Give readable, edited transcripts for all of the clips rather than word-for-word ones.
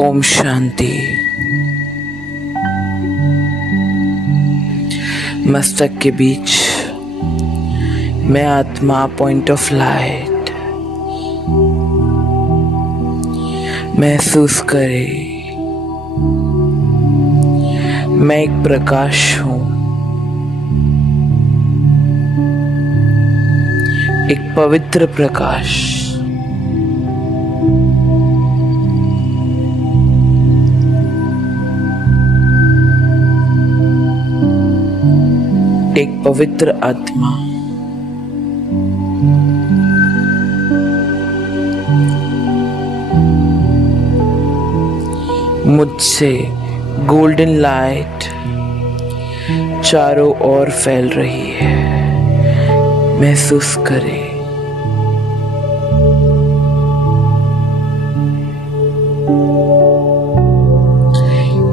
ओम शांति। मस्तक के बीच मैं आत्मा पॉइंट ऑफ लाइट महसूस करे। मैं एक प्रकाश हूँ, एक पवित्र प्रकाश। एक पवित्र आत्मा। मुझसे गोल्डन लाइट चारों ओर फैल रही है। महसूस करें।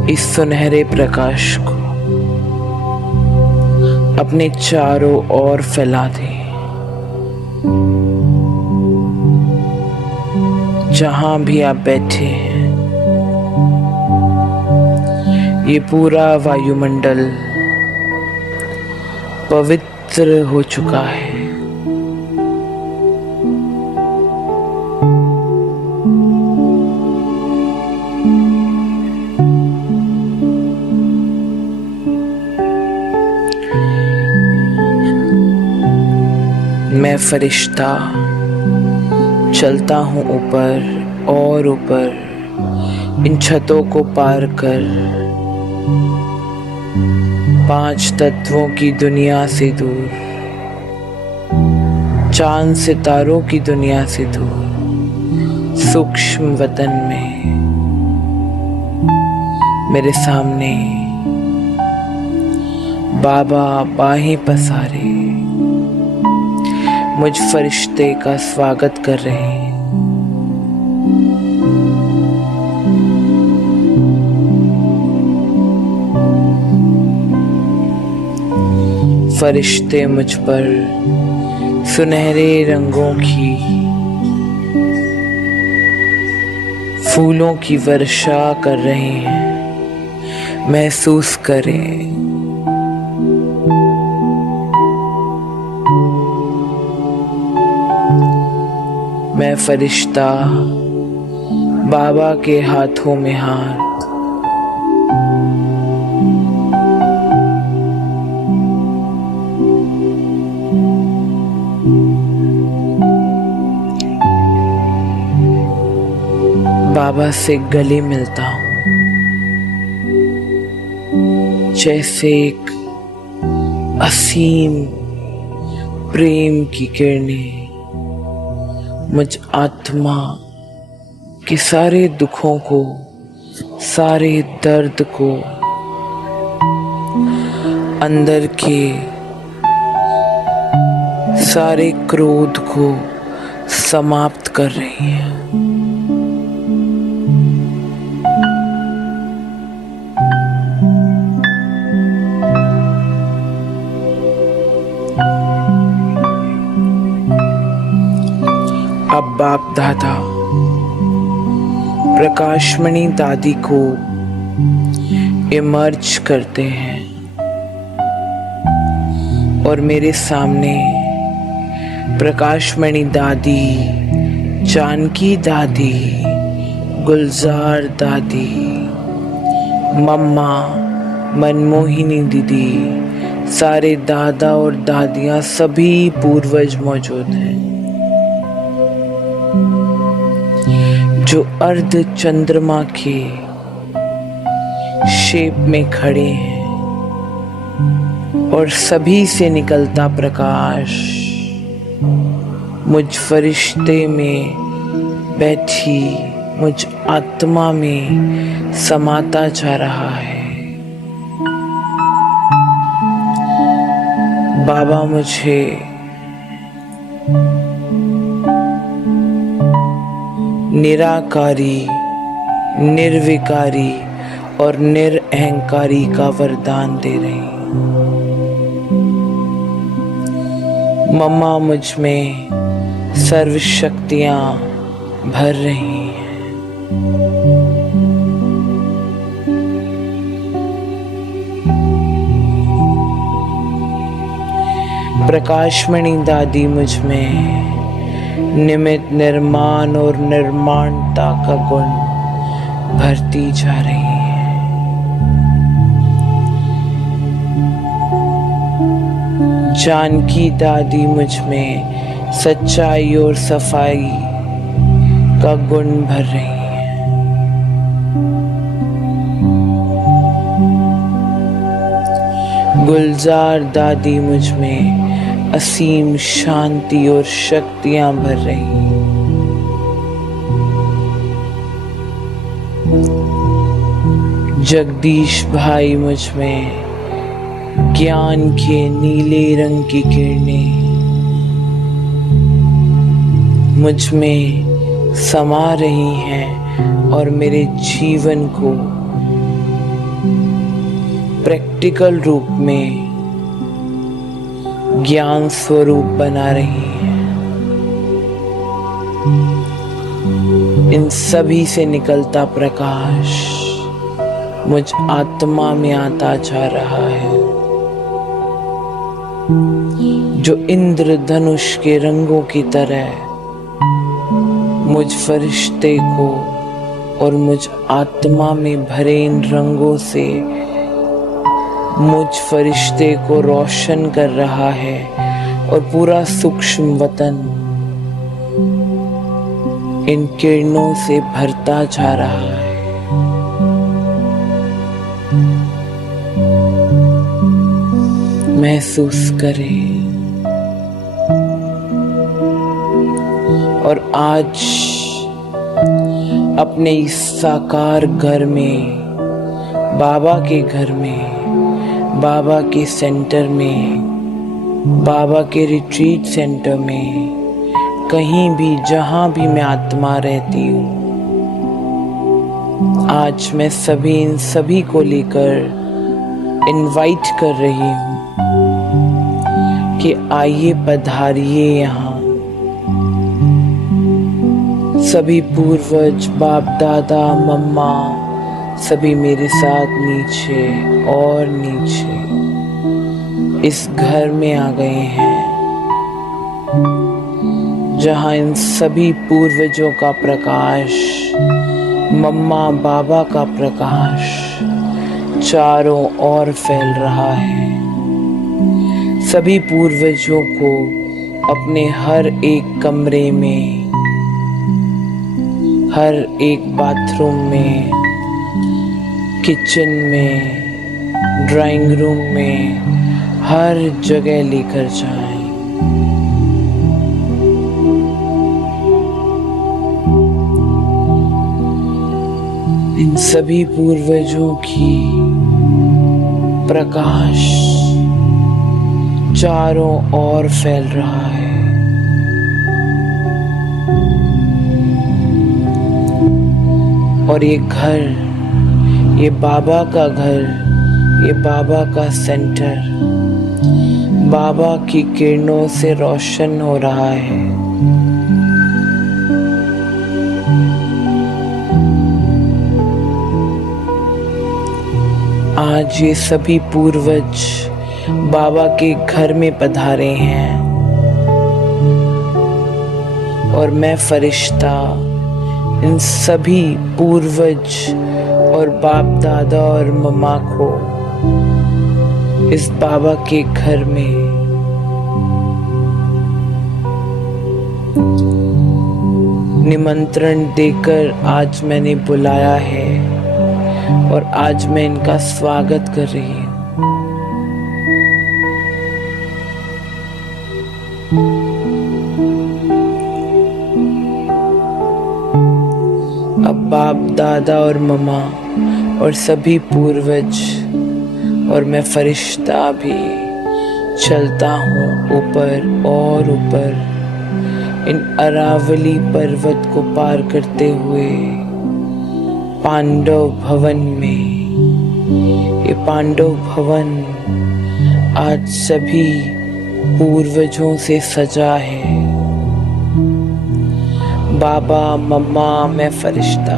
इस सुनहरे प्रकाश को अपने चारों ओर फैला दें। जहां भी आप बैठे हैं, ये पूरा वायुमंडल पवित्र हो चुका है। मैं फरिश्ता चलता हूँ ऊपर और ऊपर, इन छतों को पार कर 5 तत्वों की दुनिया से दूर, चांद सितारों की दुनिया से दूर, सूक्ष्म वतन में मेरे सामने बाबा बाहें पसारे मुझ फरिश्ते का स्वागत कर रहे हैं। फरिश्ते मुझ पर सुनहरे रंगों की फूलों की वर्षा कर रहे हैं। महसूस करें। मैं फरिश्ता बाबा के हाथों में हाथ, बाबा से गले मिलता हूँ। जैसे एक असीम प्रेम की किरणें मुझ आत्मा के सारे दुखों को, सारे दर्द को, अंदर के सारे क्रोध को समाप्त कर रही हैं। अब बाप दादा प्रकाशमणि दादी को इमर्ज करते हैं और मेरे सामने प्रकाशमणि दादी, जानकी दादी, गुलजार दादी, मम्मा, मनमोहिनी दीदी, सारे दादा और दादियाँ, सभी पूर्वज मौजूद हैं जो अर्ध चंद्रमा के शेप में खड़े हैं और सभी से निकलता प्रकाश मुझ फरिश्ते में बैठी मुझ आत्मा में समाता जा रहा है। बाबा मुझे निराकारी, निर्विकारी और निरअहंकारी का वरदान दे रहे हैं। मम्मा मुझ में सर्व शक्तियां भर रही हैं। प्रकाशमणि दादी मुझ में निमित्त निर्माण और निर्माणता का गुण भरती जा रही है। जानकी दादी मुझ में सच्चाई और सफाई का गुण भर रही है। गुलजार दादी मुझ में असीम शांति और शक्तियां भर रही हैं। जगदीश भाई मुझ में ज्ञान के नीले रंग की किरणें मुझ में समा रही हैं और मेरे जीवन को प्रैक्टिकल रूप में ज्ञान स्वरूप बना रही है। इन सभी से निकलता प्रकाश मुझ आत्मा में आता जा रहा है, जो इंद्रधनुष के रंगों की तरह मुझ फरिश्ते को और मुझ आत्मा में भरे इन रंगों से मुझ फरिश्ते को रोशन कर रहा है और पूरा सूक्ष्म वतन इन किरणों से भरता जा रहा है। महसूस करें और आज अपने इस साकार घर में, बाबा के घर में, बाबा के सेंटर में, बाबा के रिट्रीट सेंटर में, कहीं भी जहां भी मैं आत्मा रहती हूँ, आज मैं इन सभी को लेकर इनवाइट कर रही हूँ कि आइए पधारिए यहाँ। सभी पूर्वज, बाप दादा, मम्मा सभी मेरे साथ नीचे और नीचे इस घर में आ गए हैं, जहां इन सभी पूर्वजों का प्रकाश, मम्मा बाबा का प्रकाश चारों ओर फैल रहा है। सभी पूर्वजों को अपने हर एक कमरे में, हर एक बाथरूम में, किचन में, ड्राइंग रूम में, हर जगह लेकर जाएं। इन सभी पूर्वजों की प्रकाश चारों ओर फैल रहा है। और ये घर, ये बाबा का घर, ये बाबा का सेंटर बाबा की किरणों से रोशन हो रहा है। आज ये सभी पूर्वज बाबा के घर में पधारे हैं और मैं फरिश्ता इन सभी पूर्वज और बाप दादा और मम्मा को इस बाबा के घर में निमंत्रण देकर आज मैंने बुलाया है और आज मैं इनका स्वागत कर रही हूँ। अब बाप दादा और मम्मा और सभी पूर्वज और मैं फरिश्ता भी चलता हूँ ऊपर और ऊपर, इन अरावली पर्वत को पार करते हुए पांडव भवन में। ये पांडव भवन आज सभी पूर्वजों से सजा है। बाबा, मम्मा, मैं फरिश्ता,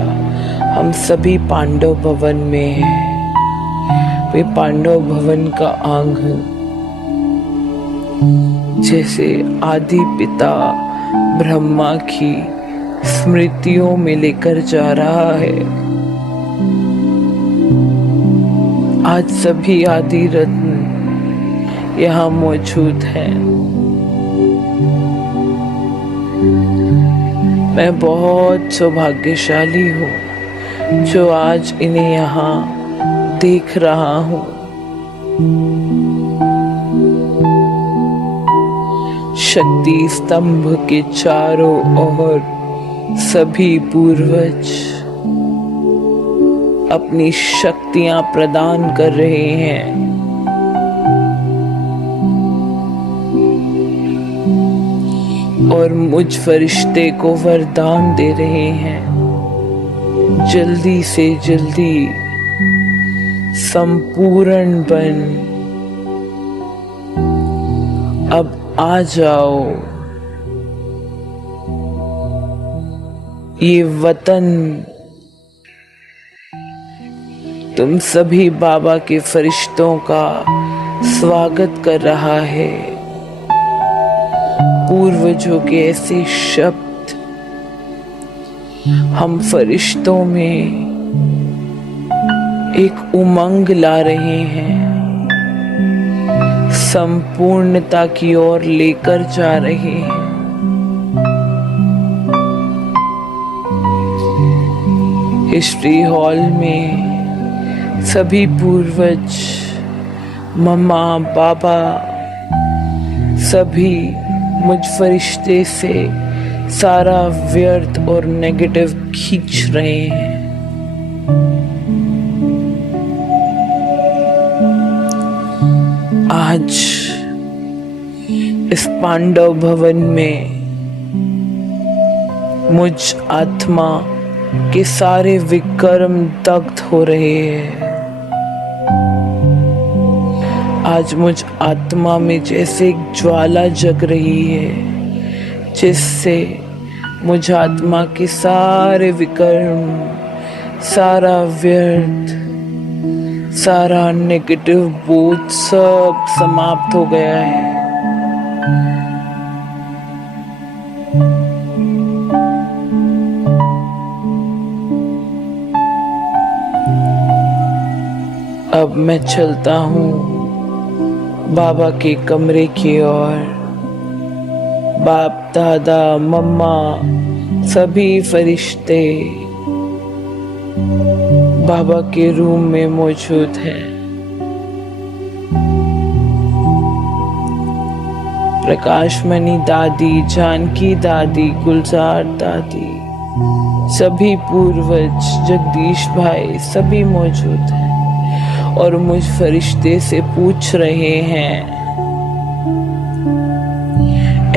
हम सभी पांडव भवन में हैं। वे पांडव भवन का आंगन जैसे आदि पिता ब्रह्मा की स्मृतियों में लेकर जा रहा है। आज सभी आदि रत्न यहाँ मौजूद हैं। मैं बहुत सौभाग्यशाली हूँ जो आज इन्हें यहाँ देख रहा हूँ। शक्ति स्तंभ के चारों ओर सभी पूर्वज अपनी शक्तियां प्रदान कर रहे हैं। और मुझ फरिश्ते को वरदान दे रहे हैं, जल्दी से जल्दी संपूर्ण बन, अब आ जाओ। ये वतन तुम सभी बाबा के फरिश्तों का स्वागत कर रहा है। पूर्वजों के ऐसे शब्द हम फरिश्तों में एक उमंग ला रहे हैं, संपूर्णता की ओर लेकर जा रहे हैं। हिस्ट्री हॉल में सभी पूर्वज, मम्मा, बाबा, सभी मुझ फरिश्ते से सारा व्यर्थ और नेगेटिव खींच रहे हैं। आज इस पांडव भवन में मुझ आत्मा के सारे विकर्म दग्ध हो रहे हैं। आज मुझ आत्मा में जैसे एक ज्वाला जग रही है, जिससे मुझ आत्मा के सारे विकर्म, सारा व्यर्थ, सारा नेगेटिव बोझ सब समाप्त हो गया है। अब मैं चलता हूँ बाबा के कमरे की ओर। बाप, दादा, मम्मा, सभी फरिश्ते बाबा के रूम में मौजूद हैं। प्रकाशमणि दादी, जानकी दादी, गुलजार दादी, सभी पूर्वज, जगदीश भाई, सभी मौजूद हैं और मुझ फरिश्ते से पूछ रहे हैं,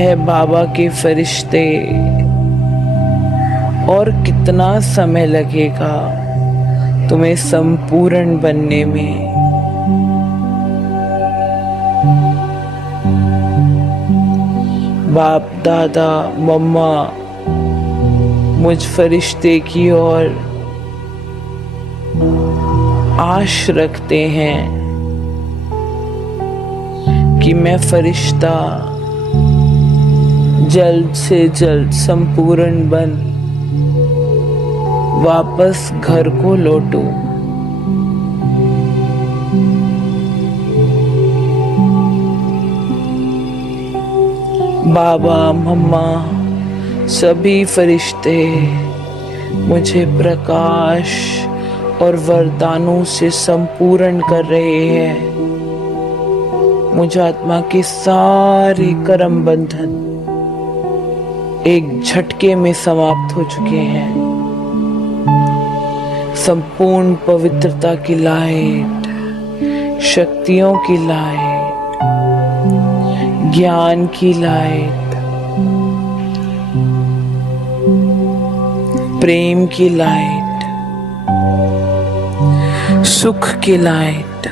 ऐ बाबा के फरिश्ते, और कितना समय लगेगा तुम्हें संपूर्ण बनने में? बाप, दादा, मम्मा मुझ फरिश्ते की ओर आश रखते हैं कि मैं फरिश्ता जल्द से जल्द संपूर्ण बन वापस घर को लौटूं। बाबा, मम्मा, सभी फरिश्ते मुझे प्रकाश और वरदानों से संपूर्ण कर रहे हैं। मुझ आत्मा के सारे कर्म बंधन एक झटके में समाप्त हो चुके हैं। संपूर्ण पवित्रता की लाइट, शक्तियों की लाइट, ज्ञान की लाइट, प्रेम की लाइट, सुख की लाइट,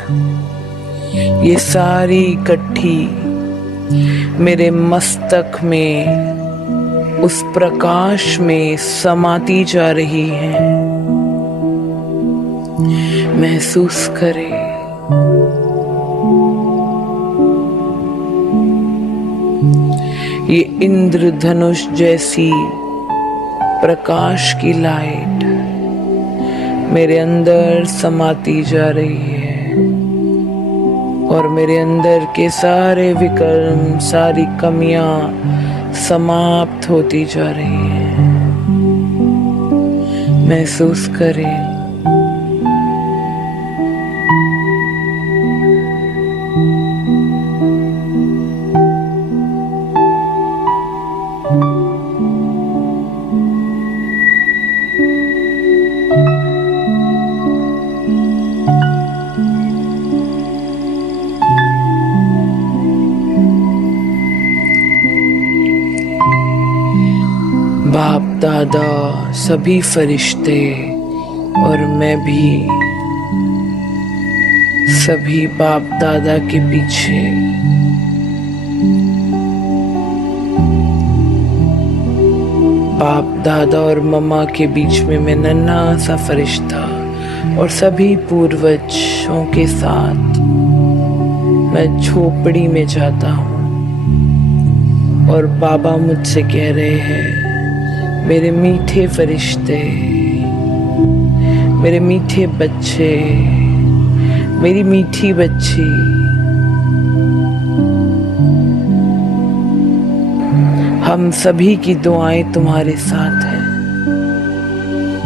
ये सारी इकट्ठी मेरे मस्तक में उस प्रकाश में समाती जा रही है। महसूस करें। ये इंद्रधनुष जैसी प्रकाश की लाइट मेरे अंदर समाती जा रही है और मेरे अंदर के सारे विकर्म, सारी कमियां समाप्त होती जा रही हैं। महसूस करें बाप दादा, सभी फरिश्ते और मैं भी सभी बाप दादा के पीछे बाप दादा और मम्मा के बीच में मैं नन्हा सा फरिश्ता और सभी पूर्वजों के साथ मैं झोपड़ी में जाता हूँ और बाबा मुझसे कह रहे हैं, मेरे मीठे फरिश्ते, मेरे मीठे बच्चे, मेरी मीठी बच्ची, हम सभी की दुआएं तुम्हारे साथ हैं,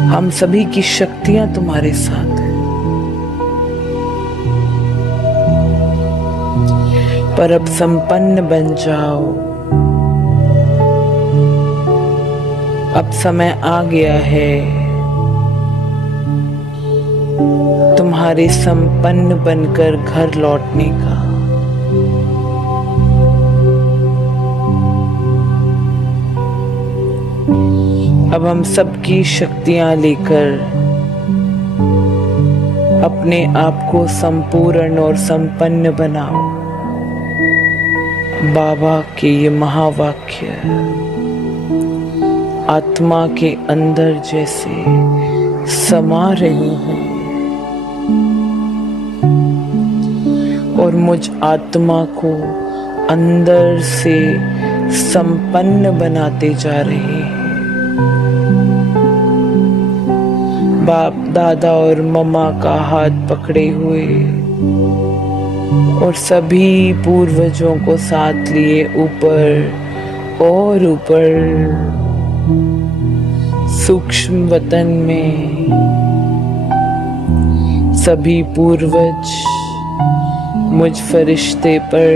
हम सभी की शक्तियां तुम्हारे साथ हैं। पर अब संपन्न बन जाओ, अब समय आ गया है तुम्हारे संपन्न बनकर घर लौटने का। अब हम सबकी शक्तियां लेकर अपने आप को संपूर्ण और संपन्न बनाओ। बाबा के ये महावाक्य आत्मा के अंदर जैसे समा रही हैं और मुझ आत्मा को अंदर से संपन्न बनाते जा रहे हैं। बाप दादा और मम्मा का हाथ पकड़े हुए और सभी पूर्वजों को साथ लिए ऊपर और ऊपर सूक्ष्म वतन में सभी पूर्वज मुझ फरिश्ते पर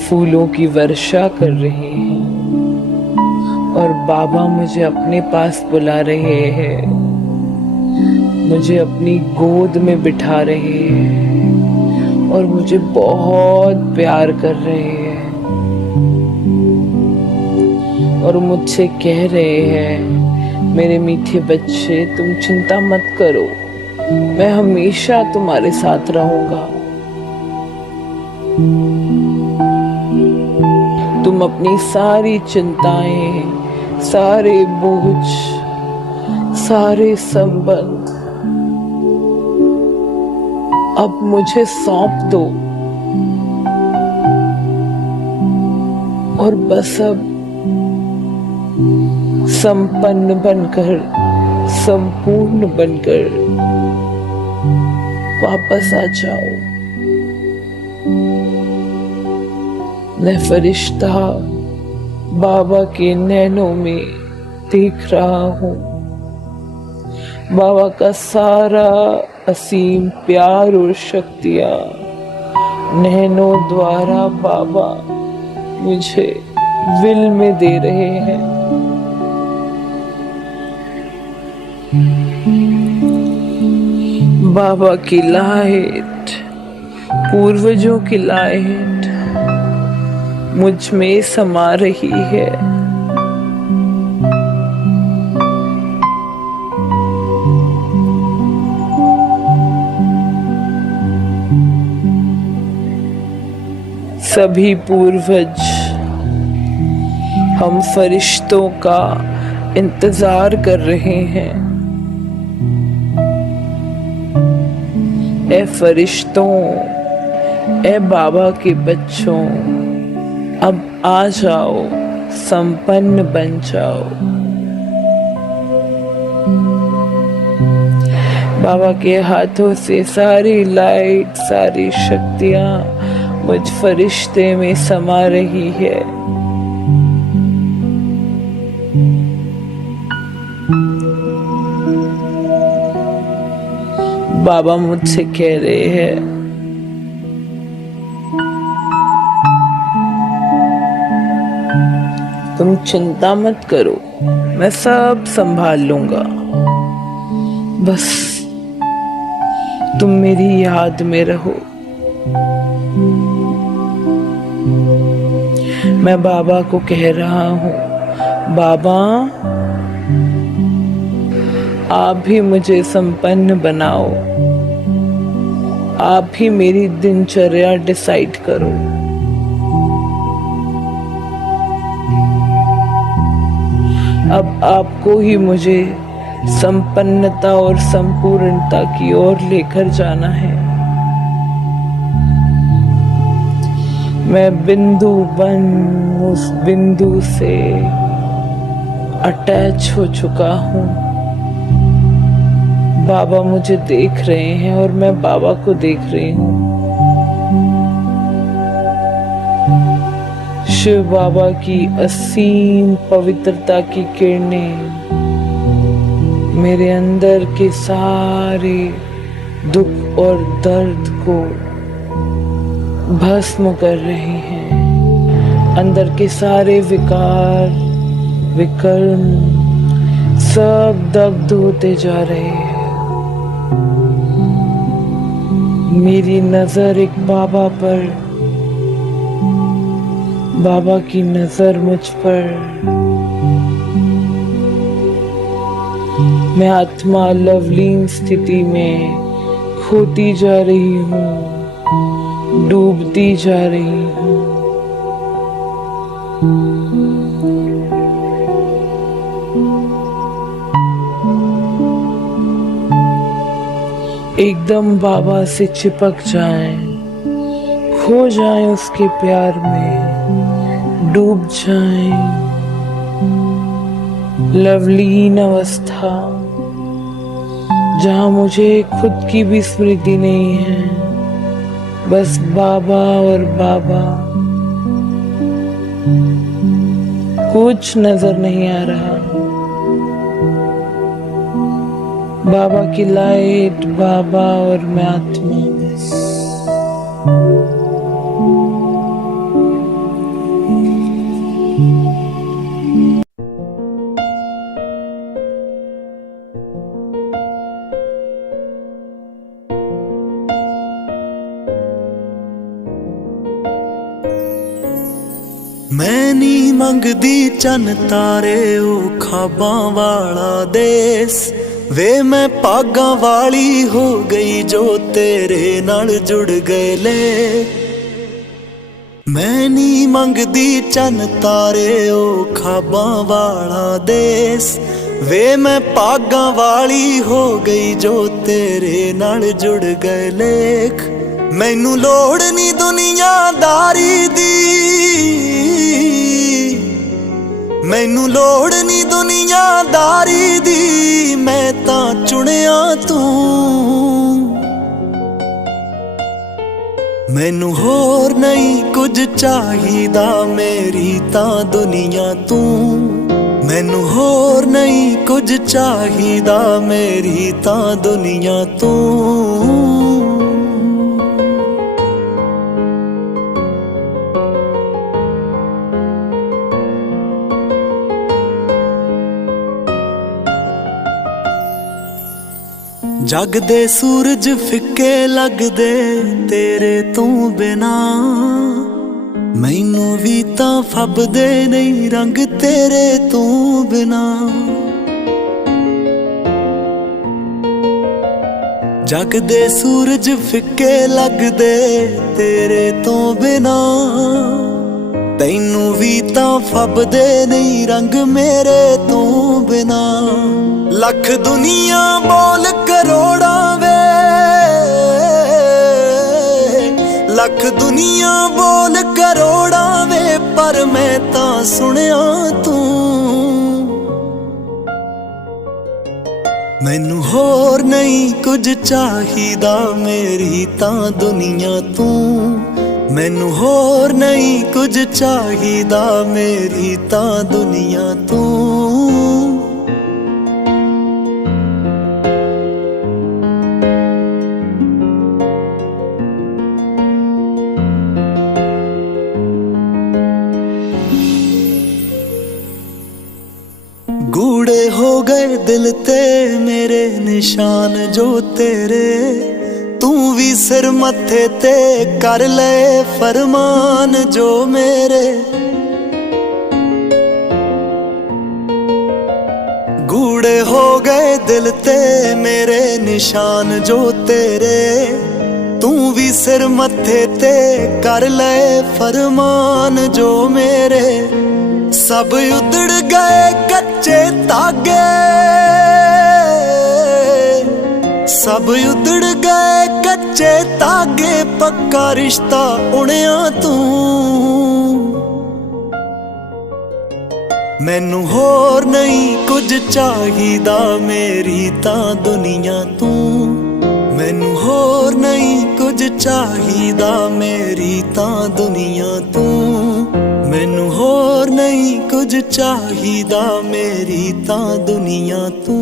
फूलों की वर्षा कर रहे हैं और बाबा मुझे अपने पास बुला रहे हैं, मुझे अपनी गोद में बिठा रहे हैं और मुझे बहुत प्यार कर रहे हैं और मुझसे कह रहे हैं, मेरे मीठे बच्चे, तुम चिंता मत करो, मैं हमेशा तुम्हारे साथ रहूंगा। तुम अपनी सारी चिंताएं, सारे बोझ, सारे संबंध अब मुझे सौंप दो और बस अब संपन्न बनकर, संपूर्ण बनकर वापस आ जाओ। मैं फरिश्ता बाबा के नैनों में देख रहा हूँ, बाबा का सारा असीम प्यार और शक्तियाँ नैनों द्वारा बाबा मुझे विल में दे रहे हैं। बाबा की लाइट, पूर्वजों की लाइट मुझ में समा रही है। सभी पूर्वज हम फरिश्तों का इंतजार कर रहे हैं। ए फरिश्तों, ए बाबा के बच्चों, अब आ जाओ, संपन्न बन जाओ। बाबा के हाथों से सारी लाइट, सारी शक्तियां मुझ फरिश्ते में समा रही है। बाबा मुझसे कह रहे हैं, तुम चिंता मत करो, मैं सब संभाल लूंगा। बस तुम मेरी याद में रहो। मैं बाबा को कह रहा हूँ, बाबा आप ही मुझे संपन्न बनाओ, आप ही मेरी दिनचर्या डिसाइड करो। अब आपको ही मुझे संपन्नता और संपूर्णता की ओर लेकर जाना है। मैं बिंदु बन उस बिंदु से अटैच हो चुका हूँ। बाबा मुझे देख रहे हैं और मैं बाबा को देख रही हूँ। शिव बाबा की असीम पवित्रता की किरणें मेरे अंदर के सारे दुख और दर्द को भस्म कर रही हैं। अंदर के सारे विकार, विकर्म सब दग्ध होते जा रहे हैं। मेरी नजर एक बाबा पर, बाबा की नजर मुझ पर। मैं आत्मा लवलीन स्थिति में खोती जा रही हूँ, डूबती जा रही हूँ। एकदम बाबा से चिपक जाएं, खो जाएं उसके प्यार में, डूब जाएं। लवलीन अवस्था जहां मुझे खुद की भी स्मृति नहीं है, बस बाबा और बाबा। कुछ नजर नहीं आ रहा। बाबा की लाइट, बाबा और मैं आत्मा। मैं नी मंगदी चन तारे ओ खाबां वाला देस वे, मैं पागा वाली हो गई जो तेरे नाल जुड़ गए ले। मैं नी मंगदी चन तारे ओ खाबां वाला देस वे, मैं पागा वाली हो गई जो तेरे नाल जुड़ गए लेख। मैनू लोड़ नी दुनियादारी दी, मैनू लोड़ नी दुनियादारी दी, मैं तां चुनिया तू। मैनू होर नहीं कुछ चाहिदा, मेरी तां दुनिया तू। मैनू होर नहीं कुछ चाहिदा, मेरी तां दुनिया तू। जग दे सूरज फिक्के लगदे तेरे तू बिना, मैनू भी तां फबदे नहीं रंग तेरे तू बिना। जग दे सूरज फिक्के लगदे तेरे तू बिना, तैनू भी तां फबदे नहीं रंग मेरे तू बिना। लख दुनिया बोल करोड़ा वे, लख दुनिया बोल करोड़ा वे, पर ਪਿਆਰ ਮੈਂ ਤਾਂ ਸੁਣਿਆ ਤੂੰ। ਮੈਨੂੰ ਹੋਰ ਨਹੀਂ ਕੁਝ ਚਾਹੀਦਾ, ਮੇਰੀ ਤਾਂ ਦੁਨੀਆ ਤੂੰ। ਮੈਨੂੰ ਹੋਰ ਨਹੀਂ ਕੁਝ ਚਾਹੀਦਾ, ਮੇਰੀ ਤਾਂ ਦੁਨੀਆ ਤੂੰ। गूढ़े हो गए दिल ते मेरे निशान जो तेरे, तू भी सिर मत्थे ते कर ले फरमान जो मेरे। गूढ़े हो गए दिल ते मेरे निशान जो तेरे, तू भी सिर मत्थे ते कर ले फरमान जो मेरे। सब उधड़ गए कच्चे धागे, सब उधड़ गए कच्चे धागे, पक्का रिश्ता उणिया तू। मैनू होर नहीं कुछ चाहिदा, मेरी तां दुनिया तू। मैनू होर नहीं कुछ चाहिदा, मेरी तां दुनिया तू। मैनू होर नहीं कुछ चाहिदा, मेरी तां दुनिया तू।